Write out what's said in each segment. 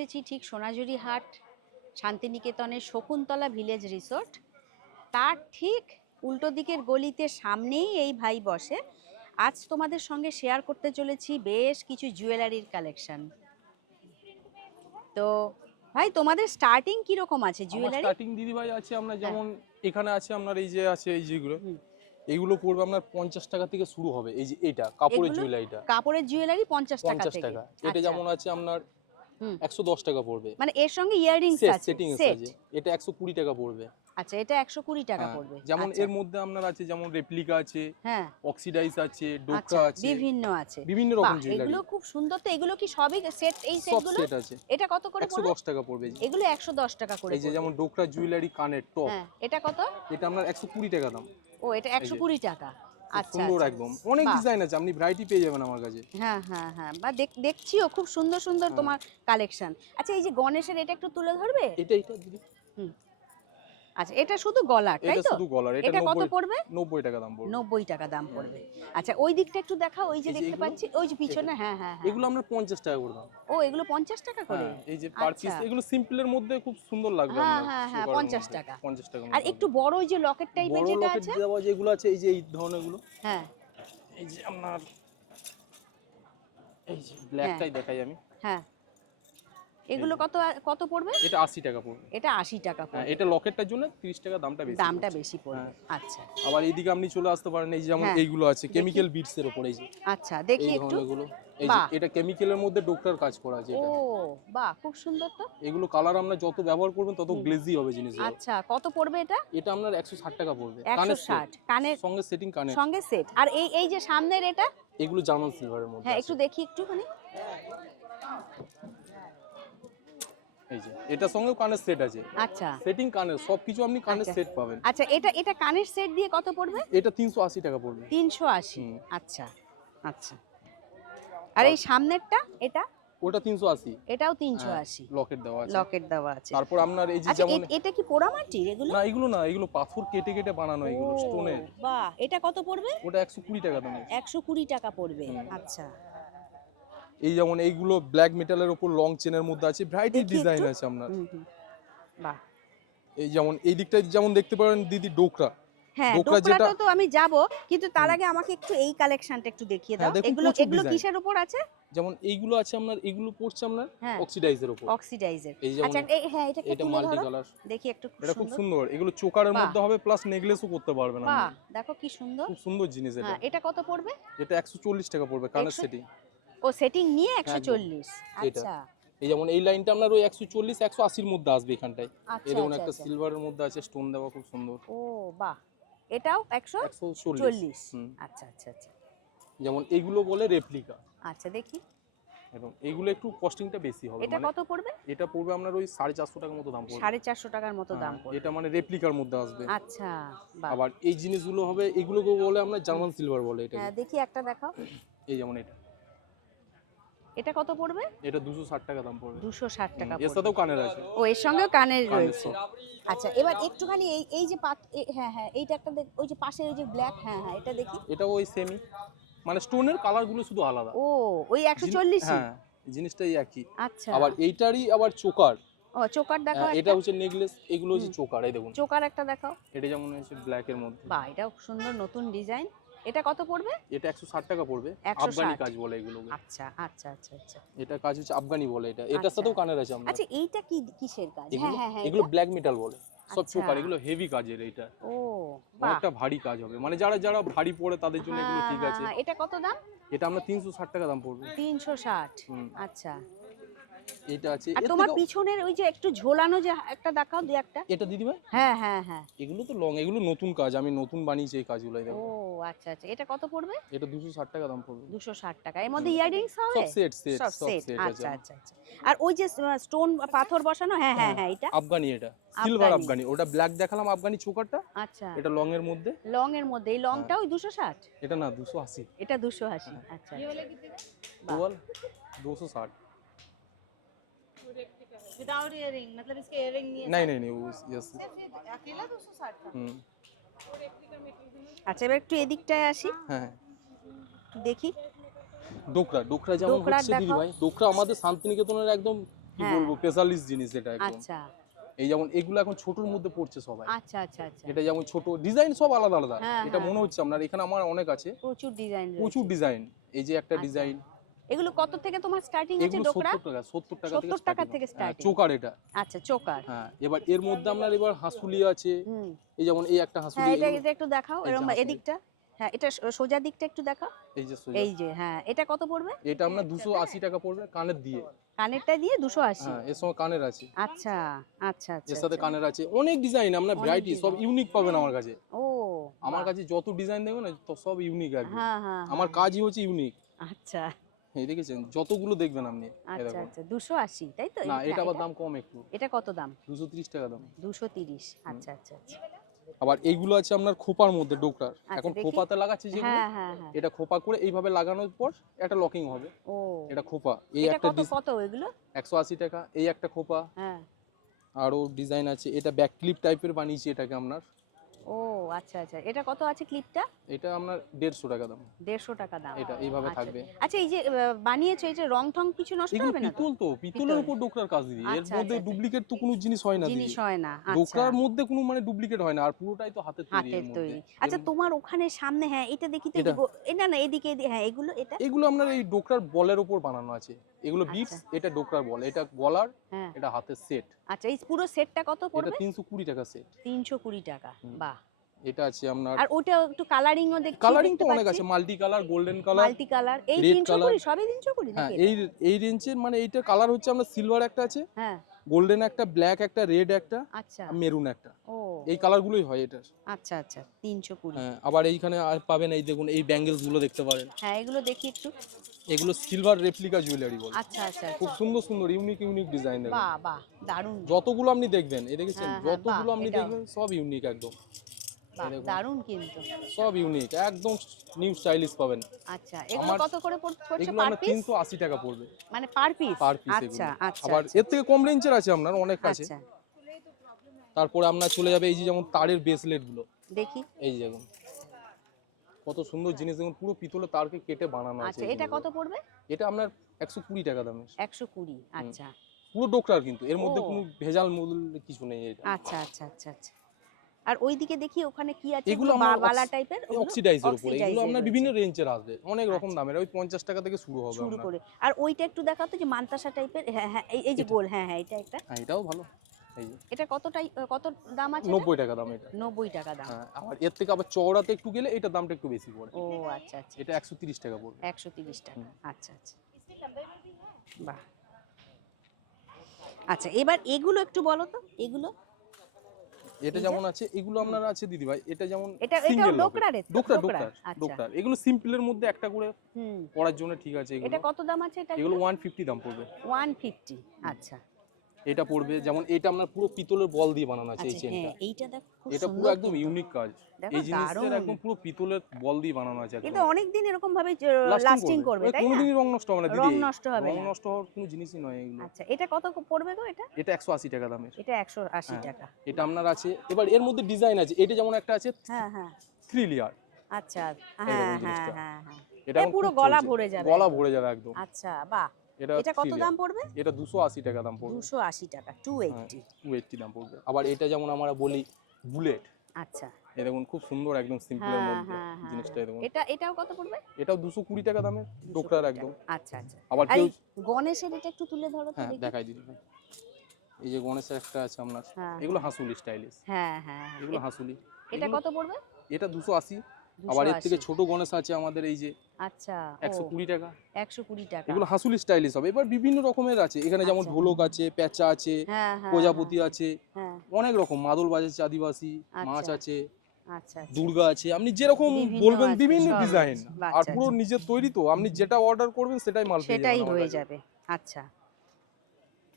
এসেছি ঠিক সোনাঝুরি হাট শান্তিনিকেতনের শকুন্তলা ভিলেজ রিসোর্ট তার ঠিক উল্টো দিকের গলিতে সামনেই এই ভাই বসে আজ তোমাদের সঙ্গে শেয়ার করতে চলেছি বেশ কিছু জুয়েলারির কালেকশন তো ভাই তোমাদের স্টার্টিং কীরকম আছে জুয়েলারি স্টার্টিং দিদি ভাই আছে আমরা যেমন এখানে আছে আপনার এই যে আছে এই যেগুলো হুম। এইগুলো পড়বে আপনার পঞ্চাশ টাকা থেকে শুরু হবে এই যে এটা কাপড়ের এগুলো? জুয়েলারিটা কাপড়ের জুয়েলারি পঞ্চাশ টাকা পঞ্চাশ থেকে টাকা এটা আচ্ছা। যেমন আছে আপনার। একশো দশ টাকা পড়বে। মানে এর সঙ্গে ইয়াররিংস সেট আছে সেটিং এটা একশো কুড়ি টাকা পড়বে। আচ্ছা এটা একশো কুড়ি টাকা হ্যাঁ, পড়বে। যেমন আচ্ছা, এর মধ্যে আপনার আছে যেমন রেপ্লিকা আছে হ্যাঁ। অক্সিডাইজ আছে আচ্ছা ডোকরা আছে বিভিন্ন আছে। বিভিন্ন রকম জুয়েলারি এগুলো খুব সুন্দর তো এগুলো কি সবই সেট এই সেটগুলো সেট আছে। এটা কত করে পড়বে? দশ টাকা পড়বে এগুলো একশো দশ টাকা করে এই যে যেমন ডোকরা জুয়েলারি কানের টপ হ্যাঁ এটা কত? এটা আপনার একশো কুড়ি টাকা দাম। ও এটা একশো যে। কুড়ি টাকা। খুব আচ্ছা সুন্দর আচ্ছা। একদম। অনেক। ডিজাইন আছে আপনি ভ্যারাইটি পেয়ে যাবেন আমার কাছে। হ্যাঁ হ্যাঁ হ্যাঁ। বা দেখ- দেখছিও খুব সুন্দর সুন্দর হ্যাঁ। তোমার কালেকশন আচ্ছা এই যে গণেশের এটা একটু তুলে ধরবে? এটা এটা দিদি। আচ্ছা এটা শুধু গলার তাই এটা তো? শুধু গলার এটা কত পড়বে? নব্বই টাকা দাম পড়বে। নব্বই টাকা দাম পড়বে। আচ্ছা ওই দিকটা একটু দেখা ওই যে দেখতে পাচ্ছি ওই যে পিছনে হ্যাঁ হ্যাঁ হ্যাঁ। এগুলো আমরা পঞ্চাশ টাকা করে দাম। ও এগুলো পঞ্চাশ টাকা করে? হ্যাঁ, এই যে পার পিস আচ্ছা। এগুলো সিম্পলের মধ্যে খুব সুন্দর লাগবে হ্যাঁ, হ্যাঁ, হ্যাঁ, সোফার 50 টাকা। 50 টাকা আর একটু বড় ওই যে লকেট টাইপের যেটা লকেট আছে? দেওয়া যেগুলো আছে এই যে এই ধরনেরগুলো হ্যাঁ। এই যে আপনার এই যে ব্ল্যাকটাই দেখাই আমি। হ্যাঁ। এগুলো কত কত পড়বে? এটা 80 টাকা পড়বে। এটা আশি টাকা হ্যাঁ পড়বে। এটা লকেটটার জন্য 30 টাকা দামটা বেশি দামটা বেশি পড়বে। হ্যাঁ। আচ্ছা। আবার এইদিকে আপনি চলে আসতে পারেন এই যেমন হ্যাঁ। এইগুলো আছে কেমিক্যাল বিটস এর উপর এই যে। আচ্ছা দেখি একটু। ধরনেরগুলো এই যে এটা কেমিক্যালের মধ্যে ডক্টর কাজ করা আছে এটা। ও বাহ খুব সুন্দর তো। এগুলো কালার আমরা যত ব্যবহার করবেন তত গ্লেজি হবে জিনিসগুলো। আচ্ছা কত পড়বে এটা? এটা আপনার 160 টাকা পড়বে। একশো কানের ষাট। set, সঙ্গে সেটিং কানের। সঙ্গে সেট আর এই এই যে সামনের এটা? এগুলো জার্মান সিলভারের মধ্যে হ্যাঁ একটু দেখি একটুখানি। এই যে এটার সঙ্গেও কানের সেট আছে। আচ্ছা। সেটিং কানের সবকিছু আপনি কানের আচ্ছা। সেট পাবেন। আচ্ছা এটা এটা কানের সেট দিয়ে কত পড়বে? এটা 380 টাকা পড়বে। তিনশো আশি। হুম। আচ্ছা আচ্ছা। আর এই সামনেরটা এটা? ওটা 380 এটাও তিনশো আশি। লকেট দেওয়া আছে। লকেট দেওয়া আছে। তারপর আপনার এই যে আচ্ছা যেমন এটা কি পোড়ামাটির এগুলো? না এগুলো না এগুলো পাথর কেটে কেটে বানানো এগুলো স্টোনের বাহ এটা কত পড়বে? ওটা 120 টাকা দাম একশো কুড়ি টাকা পড়বে। আচ্ছা। এই যেমন এইগুলো ব্ল্যাক মেটালের উপর লং চেনের মধ্যে আছে ভ্যারাইটি ডিজাইন আছে আপনার। বাহ। এই যেমন এই দিকটা যেমন দেখতে পারেন দিদি ডোকরা। হ্যাঁ ডোকরা যেটা- তো আমি যাব কিন্তু তার আগে আমাকে একটু এই কালেকশনটা একটু দেখিয়ে হ্যাঁ, দাও। এগুলো এগুলো কিসের উপর আছে? যেমন এইগুলো আছে আপনার এগুলো পড়ছে আপনার হ্যাঁ। অক্সিডাইজের উপর। অক্সিডাইজার আচ্ছা হ্যাঁ এটা এটা মাল্টি কালার দেখি একটু খুব এটা খুব সুন্দর। এগুলো চোকারের মধ্যে হবে প্লাস নেকলেসও করতে পারবেন আপনি। দেখো কি সুন্দর। খুব সুন্দর জিনিস এটা। এটা কত পড়বে? এটা একশো চল্লিশ টাকা পড়বে কানের একশো- সেটিং ও সেটিং নিয়ে একশো একদম। চল্লিশ। এটা। আচ্ছা। এই যেমন এই লাইনটা আপনার ওই একশো চল্লিশ একশো আশির মধ্যে আসবে এখানটায়। আচ্ছা এই দেখুন আচ্ছা, একটা আচ্ছা। সিলভারের মধ্যে আছে স্টোন দেওয়া খুব সুন্দর। ও বাহ! এটাও একশো একশো চল্লিশ। চল্লিশ। হুম। আচ্ছা আচ্ছা আচ্ছা। যেমন এইগুলো বলে রেপ্লিকা আচ্ছা দেখি। এবং এগুলো একটু কস্টিংটা বেশি হবে এটা মানে কত পড়বে? এটা পড়বে আপনার ওই সাড়ে চারশো টাকার মতো দাম পড়বে। সাড়ে চারশো টাকার মতো দাম হ্যাঁ, পড়বে। এটা মানে রেপ্লিকার মধ্যে আসবে। আচ্ছা আবার এই জিনিসগুলো হবে এগুলোকে বলে আমরা জার্মান সিলভার বলে এটা হ্যাঁ দেখি একটা দেখাও। এই যেমন এটা। এটা কত পড়বে? এটা দুশো ষাট টাকা দাম পড়বে। দুশো ষাট টাকা এর সাথেও কানের আছে। ও এর সঙ্গেও কানের রয়েছে। আচ্ছা এবার একটুখানি এই এই যে হ্যাঁ হ্যাঁ এইটা একটা ওই যে পাশের ওই যে ব্ল্যাক হ্যাঁ হ্যাঁ এটা দেখি। এটাও ওই সেমি মানে স্টোনের কালারগুলো শুধু আলাদা। ও ওই একশো জিন- চল্লিশ হ্যাঁ জিনিসটাই একই। আচ্ছা। আবার এইটারই আবার চোকার। ও চোকার দেখাও হ্যাঁ, এটা হচ্ছে নেকলেস এগুলো হচ্ছে চোকার এই দেখুন। চোকার একটা দেখাও। এটা যেমন হচ্ছে ব্ল্যাক এর মধ্যে। বাহ এটাও সুন্দর নতুন ডিজাইন এটা কত পড়বে? এটা একশো ষাট টাকা পড়বে আফগানি কাজ বলে এগুলো। আচ্ছা আচ্ছা আচ্ছা আচ্ছা। এটা কাজ হচ্ছে আফগানি বলে এটা। এটার আচ্ছা। সাথেও কানের আছে আমরা। আচ্ছা এইটা কি কিসের কাজ? হ্যাঁ হ্যাঁ হ্যাঁ এগুলো ব্ল্যাক মেটাল বলে। সব আচ্ছা। চোকার এগুলো হেভি কাজের এটা ও অনেকটা ভারী কাজ হবে। মানে যারা যারা ভারী পড়ে তাদের জন্য এগুলো হ্যাঁ, ঠিক হ্যাঁ, আছে। এটা কত দাম? এটা আমরা তিনশো ষাট টাকা দাম পড়বে। তিনশো ষাট। আচ্ছা। এটা আছে। আর তোমার পিছনের ওই যে একটু ঝোলানো যে একটা দেখাও একটা। এটা হ্যাঁ হ্যাঁ হ্যাঁ। এগুলো তো লং এগুলো নতুন কাজ। আমি নতুন বানিয়েছি এই কাজগুলো দেখো। ও আচ্ছা আচ্ছা। এটা কত পড়বে? এটা 260 টাকা দাম পড়বে। 260 টাকা। এর মধ্যে হবে সব সেট সেট সব সেট আচ্ছা, আচ্ছা আচ্ছা আর ওই যে স্টোন পাথর বসানো? হ্যাঁ হ্যাঁ হ্যাঁ এটা। আফগানি এটা। সিলভার আফগানি। ওটা ব্ল্যাক দেখালাম আফগানি চোকারটা। আচ্ছা। এটা লং এর মধ্যে। লং এর মধ্যে। এই লংটা হ্যাঁ। ওই 260 এটা না 280 এটা 280 আচ্ছা, আচ্ছা কি হলে কি বল। 260 विदाउट इयरिंग मतलब इसके इयरिंग नहीं नहीं नहीं नहीं वो यस अकेला 260 का हम्म আচ্ছা এবার একটু এদিকটায় আসি হ্যাঁ একটু দেখি ডোকরা ডোকরা যেমন ডোকরার হচ্ছে দিদি দেখাও। ভাই ডোকরা আমাদের শান্তিনিকেতনের একদম কি হ্যাঁ। বলবো স্পেশালিস্ট জিনিস এটা একদম আচ্ছা এই যেমন এগুলো এখন ছোটর মধ্যে পড়ছে সবাই আচ্ছা আচ্ছা আচ্ছা এটা যেমন ছোট ডিজাইন সব আলাদা আলাদা হ্যাঁ, এটা হ্যাঁ, মনে হচ্ছে আপনার এখানে আমার অনেক আছে প্রচুর ডিজাইন প্রচুর ডিজাইন এই যে একটা আচ্ছা। ডিজাইন এগুলো কত থেকে তোমার স্টার্টিং আছে ডোকরা? সত্তর টাকা সত্তর টাকা 70 টাকা থেকে হ্যাঁ, starting। চোকার এটা। আচ্ছা চোকার। হ্যাঁ এবার এর মধ্যে আপনার এবার হাসুলি আছে। এই যেমন এই একটা হাসুলি হ্যাঁ এটা এটা একটু দেখাও এরকম এদিকটা। হ্যাঁ এটা সোজা দিকটা একটু দেখাও। এই যে সোজা। এই যে হ্যাঁ এটা কত পড়বে? এটা দুশো আশি টাকা পড়বে কানের দিয়ে। কানেরটা দিয়ে দুশো আশি। হ্যাঁ এর সঙ্গে কানের আছে। আচ্ছা আচ্ছা আচ্ছা এর সাথে আচ্ছা। কানের আছে। অনেক ডিজাইন অনেক ভ্যারাইটি সব। ইউনিক পাবেন আমার কাছে। ও আমার কাছে যত ডিজাইন দেখবেন না তো সব ইউনিক আছে হ্যাঁ হ্যাঁ আমার হ্যাঁ। কাজই হচ্ছে ইউনিক আচ্ছা। এই দেখেছেন? যতগুলো দেখবেন আপনি আচ্ছা আচ্ছা দুশো আশি তাই তো? না এটা আবার দাম কম একটু। এটা কত দাম? দুশো ত্রিশ টাকা দাম। দুশো তিরিশ আচ্ছা আচ্ছা আচ্ছা। আবার এইগুলো আছে আপনার খোপার মধ্যে ডোকরার। আচ্ছা, এখন খোপাতে লাগাচ্ছে যেগুলো হ্যাঁ হ্যাঁ। হ্যাঁ এটা খোপা করে এইভাবে লাগানোর পর একটা লকিং হবে। ও। এটা খোপা। এই একটা কত কত এগুলো? একশো আশি টাকা। এই একটা খোপা। হ্যাঁ। আরও ডিজাইন আছে। এটা ব্যাক ক্লিপ টাইপের বানিয়েছি এটাকে আপনার। ও আচ্ছা আচ্ছা। এটা কত আছে ক্লিপটা? এটা আমরা দেড়শো টাকা দাম। দেড়শো টাকা দাম। এটা এইভাবে আচ্ছা। থাকবে। আচ্ছা এই যে বানিয়েছো এই যে রং টং কিছু নষ্ট হবে না? পিতল তো পিতলের উপর ডোকরার কাজ দিদি। এর আচ্ছা, মধ্যে আচ্ছা, আচ্ছা। ডুপ্লিকেট তো কোনো জিনিস হয় না জিনিস হয় না ডোকরার মধ্যে কোনো মানে ডুপ্লিকেট হয় না আর পুরোটাই তো হাতের তৈরি হাতের তৈরি। আচ্ছা তোমার ওখানে সামনে হ্যাঁ এটা দেখি তো এই? না না এদিকে এদি- হ্যাঁ এগুলো এটা? এগুলো আপনার এই ডোকরার বলের উপর বানানো আছে। এগুলো বিটস। এটা ডোকরার বল। এটা গলার হ্যাঁ। এটা হাতের সেট আচ্ছা এই পুরো সেটটা কত পড়বে? তিনশো কুড়ি টাকা সেট তিনশো কুড়ি টাকা বাহ। এটা আছে আপনার আর ওটা একটু কালারিংও দেখছি কালারিং তো অনেক আছে multi colour golden colour multi colour এই red তিনশো colour। কুড়ি সবই তিনশো কুড়ি হ্যাঁ নাকি? এই এই রেঞ্জের মানে এইটার কালার হচ্ছে আপনার সিলভার একটা আছে হ্যাঁ। গোল্ডেন একটা ব্ল্যাক একটা রেড একটা আচ্ছা। মেরুন একটা। ও। এই কালারগুলোই হয় এটার। আচ্ছা আচ্ছা তিনশো কুড়ি। হ্যাঁ আবার এইখানে আর পাবেন এই দেখুন এই ব্যাঙ্গেলসগুলো দেখতে পারেন। হ্যাঁ এগুলো দেখি একটু। এগুলো সিলভার রেপ্লিকা জুয়েলারি বলে। আচ্ছা আচ্ছা খুব আচ্ছা সুন্দর সুন্দর ইউনিক ইউনিক ডিজাইন বাহ বাহ দারুণ। যতগুলো আপনি দেখবেন এই দেখেছেন হ্যাঁ, হ্যাঁ, যতগুলো আপনি দেখবেন সব ইউনিক একদম। দারুণ কিন্তু। সব ইউনিক একদম নিউ স্টাইলিশ পাবেন। আচ্ছা এগুলো কত করে পড়ছে পার পিস তিনশো আশি টাকা পড়বে। মানে পার পিস পার পিস আচ্ছা আচ্ছা আবার আচ্ছা, এর থেকে কম রেঞ্জের আছে আপনার অনেক আছে। আচ্ছা। তারপরে আপনার চলে যাবে এই যে যেমন তারের ব্রেসলেটগুলো। দেখি। এই যে দেখুন। কত সুন্দর জিনিস দেখুন পুরো পিতলের তারকে কেটে বানানো আছে আচ্ছা এটা কত পড়বে? এটা আপনার একশো কুড়ি টাকা দামের একশো কুড়ি আচ্ছা। পুরো ডোকরার কিন্তু এর মধ্যে কোনো ভেজাল মূল কিছু নেই এটা। আচ্ছা আচ্ছা আচ্ছা আচ্ছা। আর ওইদিকে দেখি ওখানে কি আছে? এগুলো বালা টাইপের? অক্সিডাইজের উপরে। এগুলো আপনার বিভিন্ন রেঞ্জের আসবে। অনেক রকম আচ্ছা। দামের। ওই পঞ্চাশ টাকা থেকে শুরু হবে শুরু করে। আর ওইটা একটু দেখাও তো যে মান্তাসা টাইপের। হ্যাঁ হ্যাঁ এই- যে গোল। হ্যাঁ হ্যাঁ এটা একটা। হ্যাঁ এটাও ভালো। এটা কতটাই কত দাম আছে এটা? নব্বই টাকা দাম এটা। নব্বই টাকা দাম। হ্যাঁ আবার এর থেকে আবার চওড়াতে একটু গেলে এটার দামটা একটু বেশি পড়ে। ও আচ্ছা আচ্ছা এটা একশো তিরিশ টাকা পড়বে। একশো তিরিশ টাকা। হুম। আচ্ছা আচ্ছা। বাহ। আচ্ছা এবার এগুলো একটু বলো তো এগুলো? এটা যেমন আছে এগুলো আপনার আছে দিদি ভাই এটা যেমন এটা তো? ডোকরা ডোকরা, ডোকরা আচ্ছা। এগুলো সিম্পলের মধ্যে একটা করে হুম। পড়ার জন্য ঠিক আছে এটা কত দাম আছে এটা এগুলো ওয়ান ফিফটি দাম পড়বে। ওয়ান ফিফটি আচ্ছা। এটা পড়বে যেমন এটা আপনার পুরো পিতলের বল দিয়ে বানানো আছে এই আচ্ছা চেনটা হ্যাঁ এইটা দেখো এটা পুরো একদম ইউনিক কাজ। এই জিনিসটা একদম পুরো পিতলের বল দিয়ে বানানো আছে কিন্তু অনেক দিন এরকম ভাবে লাস্টিং করবে। তাই না? কোনোদিনই রং নষ্ট হবে না দিদি। রং নষ্ট হবে রং নষ্ট হওয়ার কোনো জিনিসই নয় এগুলো। আচ্ছা এটা কত পড়বে গো এটা? এটা একশো আশি টাকা দামের। এটা একশো আশি হ্যাঁ। টাকা। এটা আপনার আছে। এবার এর মধ্যে ডিজাইন আছে। এটা যেমন একটা আছে হ্যাঁ হ্যাঁ। থ্রি লেয়ার আচ্ছা হ্যাঁ হ্যাঁ হ্যাঁ। এটা পুরো গলা ভরে যাবে। গলা ভরে যাবে একদম। আচ্ছা বাহ। এটা এটা কত দাম পড়বে? এটা দুশো আশি টাকা দাম পড়বে। দুশো আশি টাকা এইটটি দাম পড়বে। আবার এটা যেমন আমরা বলি বুলেট আচ্ছা। এই দেখুন খুব সুন্দর একদম সিম্পলের হ্যাঁ, মধ্যে হ্যাঁ, হ্যাঁ। জিনিসটা দেখুন। এটা এটাও কত পড়বে? এটাও দুশো কুড়ি টাকা দামের ডোকরার একদম। আচ্ছা আচ্ছা। আবার কেউ গণেশের এটা একটু তুলে ধরো তো হ্যাঁ দেখাই দিদি এই যে গণেশের একটা আছে আপনার। হ্যাঁ। এগুলো হাসুলি স্টাইলিশ হ্যাঁ হ্যাঁ হ্যাঁ। এগুলো হাসুলি। এটা কত পড়বে? এটা দুশো আশি। আবার এর থেকে ছোট গণেশ আছে আমাদের এই যে আচ্ছা একশো কুড়ি টাকা। একশো কুড়ি টাকা। এগুলো হাসুলি স্টাইলিশ হবে। এবার বিভিন্ন রকমের আছে। এখানে যেমন আচ্ছা। ঢোলক আছে প্যাঁচা আছে হ্যাঁ হ্যাঁ প্রজাপতি আছে হ্যাঁ। অনেক রকম। মাদল বাজাচ্ছে আদিবাসী মাছ আচ্ছা। আছে আচ্ছা। দুর্গা আছে। আপনি যেরকম বলবেন বিভিন্ন ডিজাইন আর পুরো। নিজের তৈরি তো। আপনি যেটা অর্ডার করবেন সেটাই মাল সেটাই হয়ে যাবে। আচ্ছা।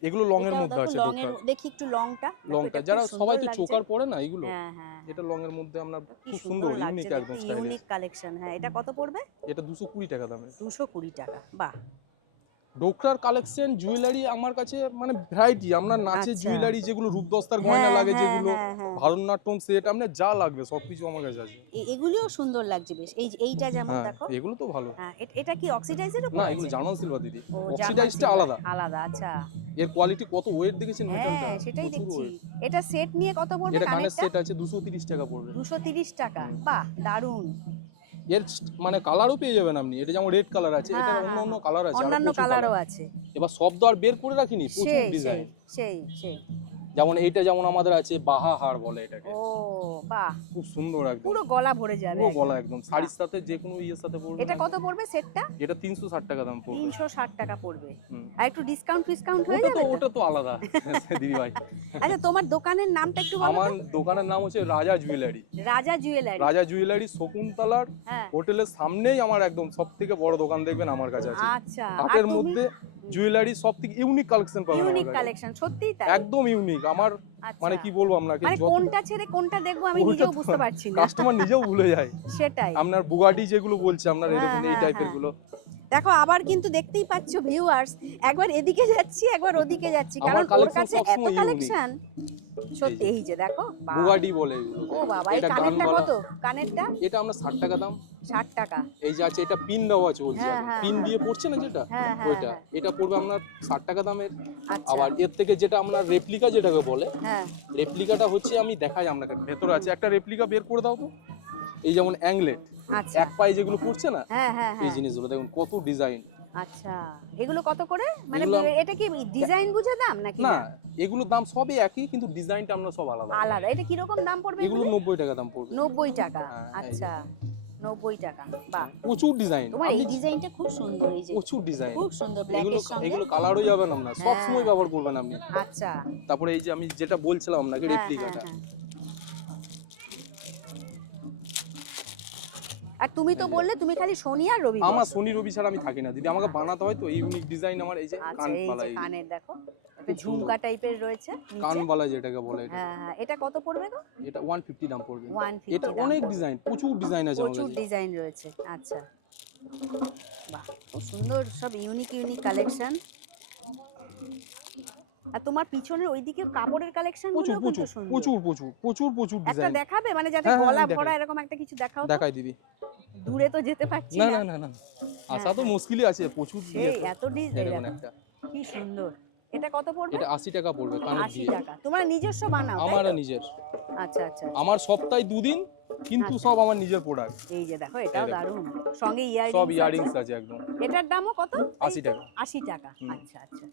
এগুলো লং এর মধ্যে আছে লং এর- দেখি একটু লংটা লংটা যারা সবাই তো চোকার পরে না এগুলো? হ্যাঁ হ্যাঁ। এটা লং এর মধ্যে আমরা খুব সুন্দর ইউনিক একদম ইউনিক কালেকশন হ্যাঁ। এটা কত পড়বে? এটা দুশো কুড়ি টাকা দামের। দুশো কুড়ি টাকা বাহ। ডোকরার কালেকশন জুয়েলারি আমার কাছে মানে ভ্যারাইটি আমরা নাচের আচ্ছা। জুয়েলারি যেগুলো রূপদস্তার গয়না হ্যাঁ, লাগে হ্যাঁ, যেগুলো হ্যাঁ। ভারতনাট্যম সেট আপনার যা লাগবে সবকিছু আমার কাছে আছে। এগুলিও সুন্দর লাগছে বেশ। এই এইটা যেমন দেখো। এগুলো তো ভালো। হ্যাঁ এটা কি অক্সিডাইজের উপর না? এগুলো জার্মান সিলভার দিদি। অক্সিডাইজটা আলাদা। আলাদা আচ্ছা। এর কোয়ালিটি কত ওয়েট দেখেছেন মেটালটা হ্যাঁ সেটাই দেখছি। এটা সেট নিয়ে কত পড়বে এটা কানের সেট আছে দুশো তিরিশ টাকা পড়বে। দুশো তিরিশ টাকা। বাহ দারুণ। এর মানে কালারও পেয়ে যাবেন আপনি। এটা যেমন রেড কালার আছে এটা হ্যাঁ, অন্য হ্যাঁ, অন্য কালার আছে অন্যান্য কালারও আছে। এবার শব্দ আর বের করে রাখিনি প্রচুর ডিজাইন সেই সেই। যেমন এইটা যেমন আমাদের আছে বাহা হার বলে এটাকে। ও বাহ। খুব সুন্দর একদম। পুরো গলা ভরে যাবে পুরো গলা একদম। শাড়ির সাথে যে কোনো ইয়ের সাথে পরবে এটা কত পড়বে সেটটা? এটা তিনশো ষাট টাকা দাম পড়বে। তিনশো ষাট টাকা পড়বে। আর একটু ডিসকাউন্ট ফিসকাউন্ট হয়ে যাবে? ওটা তো আলাদা দিদি ভাই। আচ্ছা তোমার দোকানের নামটা একটু বলো আমার দোকানের নাম হচ্ছে রাজা জুয়েলারি। রাজা জুয়েলারি। রাজা জুয়েলারি শকুন্তলার হ্যাঁ। হোটেলের সামনেই আমার একদম সব থেকে বড় দোকান দেখবেন আমার কাছে আছে। আচ্ছা আর হাটের মধ্যে জুয়েলারি সব থেকে ইউনিক কালেকশন পাবেন ইউনিক কালেকশন সত্যি তাই? একদম ইউনিক আমার আচ্ছা। মানে কি বলব আপনাকে মানে কোনটা ছেড়ে কোনটা দেখব আমি নিজেও বুঝতে পারছি না। কাস্টমার নিজেও ভুলে যায়। সেটাই। আপনার বুগাটি যেগুলো বলছে আপনার হ্যাঁ, এরকম এই হ্যাঁ, টাইপের হ্যাঁ। গুলো। দেখো আবার কিন্তু দেখতেই পাচ্ছ ভিউয়ার্স একবার এদিকে যাচ্ছি একবার ওদিকে যাচ্ছি কারণ ওর কাছে এত কালেকশন সত্যি এই যে দেখো। বুগাটি বলে ও বাবা এই এটা কানেরটা কত? কানেরটা? এটা আমরা ষাট টাকা দাম। ষাট টাকা। এই যে আছে এটা পিন দেওয়া আছে বলছি হ্যাঁ, হ্যাঁ, পিন হ্যাঁ। দিয়ে পড়ছে না যেটা? ওইটা। এটা পড়বে আপনার ষাট টাকা দামের। আচ্ছা। আবার এর থেকে যেটা আপনার রেপ্লিকা যেটাকে বলে হ্যাঁ। রেপ্লিকাটা হচ্ছে আমি দেখাই আপনাকে। ভেতরে আছে। একটা রেপ্লিকা বের করে দাও তো। এই যেমন অ্যাংলেট আচ্ছা। এক পায়ে যেগুলো পড়ছে না এই জিনিসগুলো। দেখুন কত ডিজাইন আচ্ছা এগুলো কত করে? মানে এটা কি ডিজাইন বুঝে দাম নাকি না এগুলোর দাম সবই একই কিন্তু ডিজাইনটা আমরা সব আলাদা। আলাদা। এটা কীরকম দাম পড়বে এগুলো নব্বই টাকা দাম পড়বে। নব্বই টাকা। হ্যাঁ। আচ্ছা নব্বই টাকা। বাহ। প্রচুর ডিজাইন তোমার এই ডিজাইনটা খুব সুন্দর এই যে। প্রচুর ডিজাইন খুব সুন্দর এগুলো ব্ল্যাকের সঙ্গে। এগুলো কালারও যাবে না আপনার। সব হ্যাঁ। সময় ব্যবহার করবেন আপনি। আচ্ছা। তারপরে এই যে আমি যেটা বলছিলাম আপনাকে হ্যাঁ, রেপ্লিকাটা আর তুমি তো বললে তুমি খালি শনি আর রবি আমার। শনি রবি ছাড়া আমি থাকি না। দিদি আমাকে বানাতে হয় তো ইউনিক ডিজাইন আমার এই যে আচ্ছা কান এই এই কানের দেখো একটা ঝুমকা টাইপের রয়েছে নিচে। কানবালা যেটাকে বলে এটা। হ্যাঁ হ্যাঁ এটা কত পড়বে গো? এটা ওয়ান ফিফটি দাম পড়বে। এটা অনেক ডিজাইন প্রচুর ডিজাইন আছে প্রচুর ডিজাইন রয়েছে আচ্ছা। বাহ খুব সুন্দর সব ইউনিক ইউনিক কালেকশন আর তোমার পিছনের ওইদিকে কাপড়ের কালেকশন প্রচুর প্রচুর প্রচুর প্রচুর প্রচুর প্রচুর একটা দেখাবে? মানে যাতে হ্যাঁ, হ্যাঁ, গলা ভরা এরকম একটা কিছু দেখাও দেখাই দিদি। দূরে তো যেতে পারছি না না। না না আসা তো মুশকিলই আছে প্রচুর। এত ডিজাইন একটা। কি সুন্দর। এটা কত পড়বে? এটা আশি টাকা পড়বে কানের দিয়ে। টাকা। তোমরা নিজস্ব বানাও আমার নিজের। আচ্ছা আচ্ছা আমার সপ্তাহে দুদিন কিন্তু আচ্ছা। সব আমার নিজের প্রোডাক্ট এই যে দেখো এটাও। দারুণ। সঙ্গে ইয়ারিং সব ইয়ারিংস আছে একদম। এটার দামও কত? আশি টাকা। আশি টাকা। আচ্ছা আচ্ছা।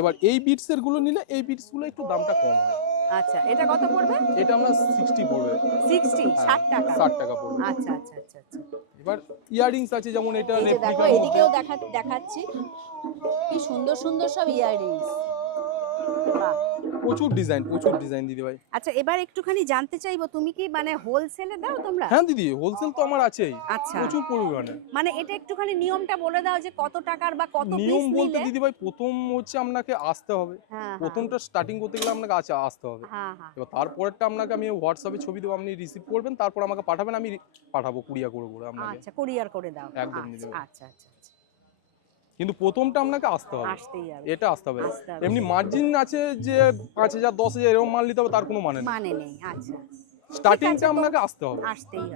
এবার এই বিটস এরগুলো নিলে এই বিটসগুলো একটু দামটা কম হয়। আচ্ছা এটা কত পড়বে? এটা আমরা সিক্সটি পড়বে। সিক্সটি ষাট টাকা। ষাট টাকা পড়বে। আচ্ছা আচ্ছা আচ্ছা আচ্ছা। এবার ইয়ারিংস আছে যেমন এটা রেপ্লিকা এদিকেও দেখা দেখাচ্ছি। কি সুন্দর সুন্দর সব ইয়াররিংস বাহ। প্রচুর ডিজাইন প্রচুর ডিজাইন দিদি ভাই। আচ্ছা এবার একটুখানি জানতে চাইব তুমি কি মানে হোলসেলে দাও তোমরা? হ্যাঁ দিদি হোলসেল তো আমার আছেই। আচ্ছা। প্রচুর পরিমাণে। মানে এটা একটুখানি নিয়মটা বলে দাও যে কত টাকার বা কত নিয়ম বলতে দিদি ভাই প্রথম হচ্ছে আপনাকে আসতে হবে। হ্যাঁ হ্যাঁ, প্রথমটা স্টার্টিং করতে গেলে আপনাকে আছে আসতে হবে। হ্যাঁ হ্যাঁ। এবার তারপরেরটা আপনাকে আমি হোয়াটসঅ্যাপে ছবি দেবো আপনি রিসিভ করবেন তারপর আমাকে পাঠাবেন আমি পাঠাবো কুরিয়া করে করে আপনাকে। আচ্ছা কুরিয়ার করে দাও। একদম আচ্ছা। আচ্ছা আচ্ছা আচ্ছা। কিন্তু প্রথমটা আপনাকে আসতে হবে। এটা আসতে হবে। এমনি মার্জিন আছে যে পাঁচ হাজার দশ হাজার এরকম মাল নিতে হবে তার কোনো মানে নেই। মানে আচ্ছা। স্টার্টিংটা আপনাকে আসতে হবে।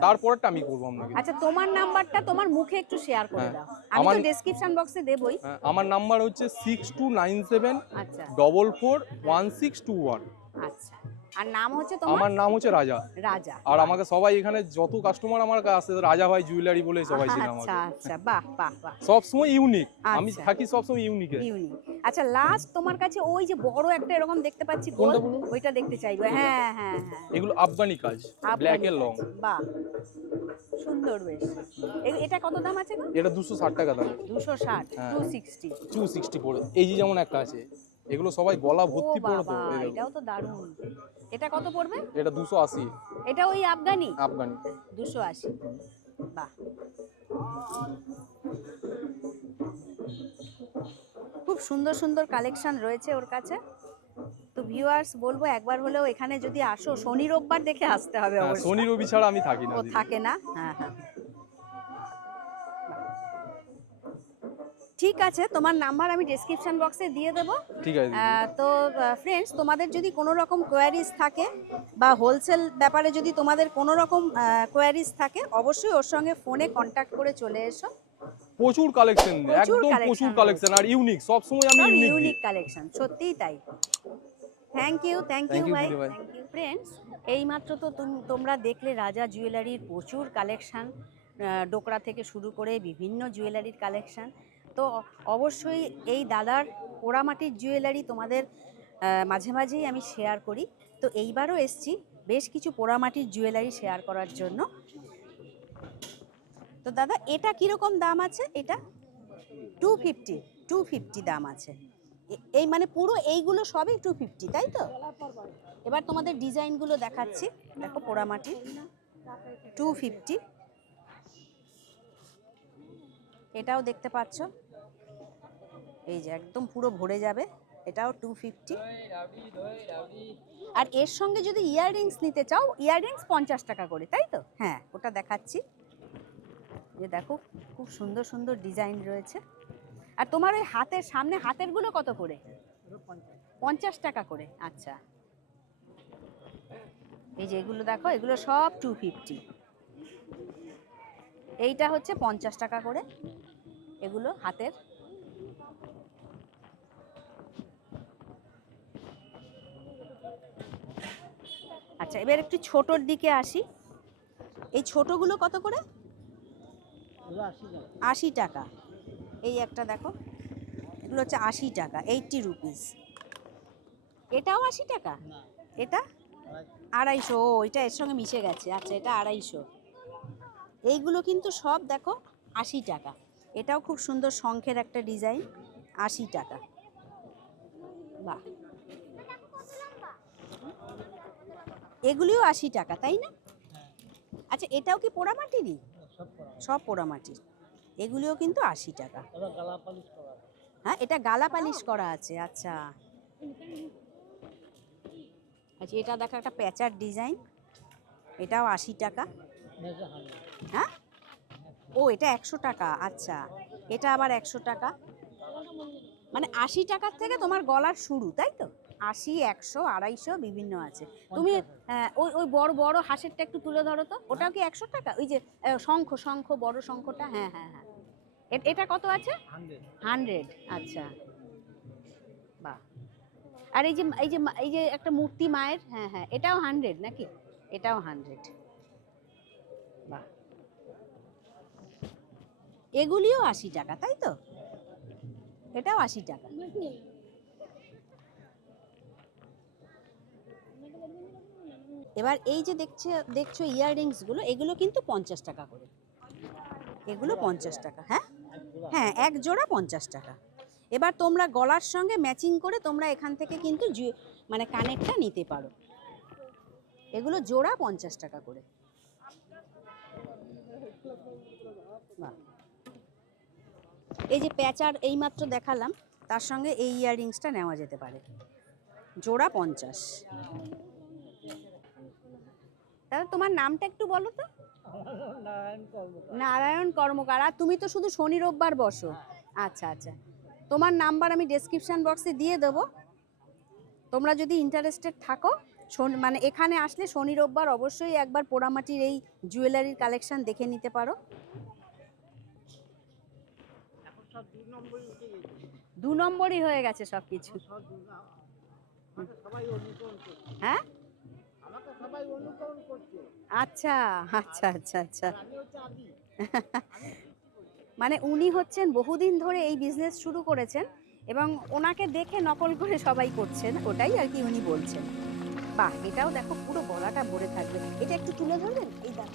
তারপরেরটা আমি করব আপনাকে। আচ্ছা তোমার নাম্বারটা তোমার মুখে একটু শেয়ার করে হ্যাঁ। দাও। আমি তো আমার- ডেসক্রিপশন বক্সে দেবই। হ্যাঁ, আমার নাম্বার হচ্ছে সিক্স টু নাইন সেভেন আচ্ছা। Double four one six two one আচ্ছা। আর নাম হচ্ছে তোমার? আমার নাম হচ্ছে রাজা। রাজা। আর আমাকে সবাই এখানে যত কাস্টমার আমার কাছে রাজা ভাই জুয়েলারি বলে সবাই চেনে আমাকে। আচ্ছা আচ্ছা বাহ বাহ বাহ। সব সময় ইউনিক আমি আচ্ছা। থাকি সব সময় ইউনিকে ইউনিক আচ্ছা লাস্ট তোমার কাছে ওই যে বড় একটা এরকম দেখতে পাচ্ছি গোল? ওইটা দেখতে চাইব। হ্যাঁ হ্যাঁ হ্যাঁ। এগুলো আফগানি কাজ ব্ল্যাক এর। লং বাহ। সুন্দর বেশ। এটা কত দাম আছে এটা দুশো ষাট টাকা দাম। দুশো ষাট হ্যাঁ। টু সিক্সটি টু সিক্সটি পড়ে। এই যে যেমন একটা আছে। এগুলো সবাই গলা ভর্তি পড়ে তো বাবা এই দেখো। এটাও তো দারুণ। এটা কত পড়বে? এটা দুশো আশি। এটা ওই আফগানি? আফগানি। দুশো আশি। বাহ। খুব সুন্দর সুন্দর কালেকশন রয়েছে ওর কাছে। তো ভিউয়ার্স বলব একবার হলেও এখানে যদি আসো শনি রোববার দেখে আসতে হবে হ্যাঁ, অবশ্যই। শনি রবি ছাড়া আমি থাকি না থাকে না? হ্যাঁ হ্যাঁ। ঠিক আছে তোমার নাম্বার আমি ডেসক্রিপশন বক্সে দিয়ে দেবো। ঠিক আছে তো ফ্রেন্ডস তোমাদের যদি কোনো রকম কোয়ারিজ থাকে বা হোলসেল ব্যাপারে যদি তোমাদের কোনো রকম কোয়ারিজ থাকে অবশ্যই ওর সঙ্গে ফোনে কন্ট্যাক্ট করে চলে এসো। প্রচুর কালেকশন একদম প্রচুর কালেকশন আর ইউনিক সব সময় আমি ইউনিক ইউনিক কালেকশন সত্যিই তাই। থ্যাংক ইউ থ্যাংক ইউ ভাই। থ্যাংক ইউ ফ্রেন্ডস এইমাত্র তো তুম- তোমরা দেখলে রাজা জুয়েলারির প্রচুর কালেকশন ডোকরা থেকে শুরু করে বিভিন্ন জুয়েলারির কালেকশন তো অবশ্যই এই দাদার পোড়ামাটির জুয়েলারি তোমাদের মাঝে মাঝেই আমি শেয়ার করি। তো এইবারও এসছি বেশ কিছু পোড়ামাটির জুয়েলারি শেয়ার করার জন্য। তো দাদা, এটা কীরকম দাম আছে এটা? টু ফিফটি টু ফিফটি দাম আছে। এই মানে পুরো এইগুলো সবই টু ফিফটি তাই তো? এবার তোমাদের ডিজাইনগুলো দেখাচ্ছি। দেখো পোড়ামাটি। টু ফিফটি এটাও দেখতে পাচ্ছ। এই যে একদম পুরো ভরে যাবে, এটাও টু ফিফটি আর এর সঙ্গে যদি ইয়াররিংস নিতে চাও ইয়াররিংস পঞ্চাশ টাকা করে, তাই তো? হ্যাঁ ওটা দেখাচ্ছি। যে দেখো, খুব সুন্দর সুন্দর ডিজাইন রয়েছে। আর তোমার ওই হাতের সামনে, হাতেরগুলো কত করে? পঞ্চাশ টাকা করে আচ্ছা। এই যে এগুলো দেখো, এগুলো সব টু ফিফটি এইটা হচ্ছে পঞ্চাশ টাকা করে, এগুলো হাতের। আচ্ছা এবার একটু ছোটোর দিকে আসি। এই ছোটোগুলো কত করে? আশি টাকা। এই একটা দেখো, এগুলো হচ্ছে আশি টাকা এইটটি রুপিস এটাও আশি টাকা? এটা? আড়াইশো, ও, এটা এর সঙ্গে মিশে গেছে। আচ্ছা এটা আড়াইশো। এইগুলো কিন্তু সব দেখো আশি টাকা। এটাও খুব সুন্দর শঙ্খের একটা ডিজাইন, আশি টাকা। বাহ। এগুলিও আশি টাকা, তাই না? আচ্ছা এটাও কি পোড়ামাটিরই? সব পোড়ামাটির। এগুলিও কিন্তু আশি টাকা। হ্যাঁ এটা গালা পালিশ করা আছে আচ্ছা। আচ্ছা এটা দেখো একটা প্যাচার ডিজাইন। এটাও আশি টাকা। হ্যাঁ? ও, এটা একশো টাকা আচ্ছা। এটা আবার একশো টাকা। মানে আশি টাকার থেকে তোমার গলার শুরু, তাই তো? আশি একশো আড়াইশো বিভিন্ন আছে। তুমি ওই ওই বড় বড় হাঁসেরটা একটু তুলে ধরো তো। ওটাও কি একশো টাকা? ওই যে শঙ্খ শঙ্খ বড় শঙ্খটা? হ্যাঁ হ্যাঁ হ্যাঁ। এ- এটা কত আছে? হান্ড্রেড। আচ্ছা। বাহ। আর এই যে এই যে এই যে একটা মূর্তি মায়ের হ্যাঁ হ্যাঁ এটাও হান্ড্রেড নাকি? এটাও হান্ড্রেড। বাহ। এগুলিও আশি টাকা তাই তো? এটাও আশি টাকা। এবার এই যে দেখছে, দেখছ ইয়াররিংসগুলো এগুলো কিন্তু পঞ্চাশ টাকা করে। এগুলো পঞ্চাশ টাকা হ্যাঁ? হ্যাঁ এক জোড়া পঞ্চাশ টাকা। এবার তোমরা গলার সঙ্গে ম্যাচিং করে তোমরা এখান থেকে কিন্তু মানে কানেরটা নিতে পারো। এগুলো জোড়া পঞ্চাশ টাকা করে। এই যে প্যাচার এইমাত্র দেখালাম, তার সঙ্গে এই ইয়াররিংসটা নেওয়া যেতে পারে। জোড়া পঞ্চাশ। দাদা তোমার নামটা একটু বলো তো। নারায়ণ কর্মকার। আর তুমি তো শুধু শনি রোববার বসো। আচ্ছা আচ্ছা। তোমার নাম্বার আমি ডেসক্রিপশন বক্সে দিয়ে দেবো। তোমরা যদি ইন্টারেস্টেড থাকো মানে এখানে আসলে শনি রোববার অবশ্যই একবার পোড়ামাটির এই জুয়েলারির কালেকশন দেখে নিতে পারো। দু নম্বরই হয়ে গেছে সব কিছু হ্যাঁ? আচ্ছা আচ্ছা আচ্ছা আচ্ছা। মানে উনি হচ্ছেন বহুদিন ধরে এই বিজনেস শুরু করেছেন এবং ওনাকে দেখে নকল করে সবাই করছেন ওটাই আর কি উনি বলছেন। বাহ এটাও দেখো পুরো গলাটা ভরে থাকবে। এটা একটু তুলে ধরবেন? এই হ্যাঁ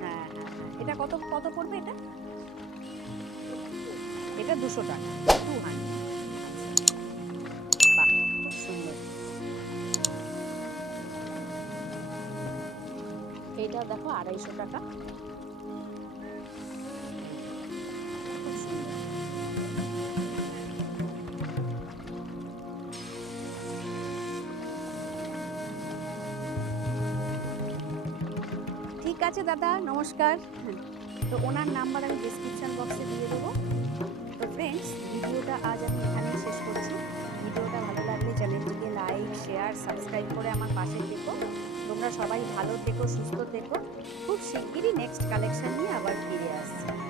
হ্যাঁ হ্যাঁ। এটা কত কত পড়বে এটা? এটা দুশো টাকা টু হান্ড্রেড এইটা দেখো আড়াইশো টাকা। ঠিক আছে দাদা, নমস্কার। তো ওনার নাম্বার আমি ডিসক্রিপশন বক্সে দিয়ে দেবো। তো ফ্রেন্ডস ভিডিওটা আজ আমি এখানেই শেষ করছি। ভিডিওটা ভালো লাগলে চ্যানেলটিকে লাইক শেয়ার সাবস্ক্রাইব করে আমার পাশে থেকো। তোমরা সবাই ভালো থেকো সুস্থ থেকো। খুব শিগগিরই নেক্সট কালেকশন নিয়ে আবার ফিরে আসছি।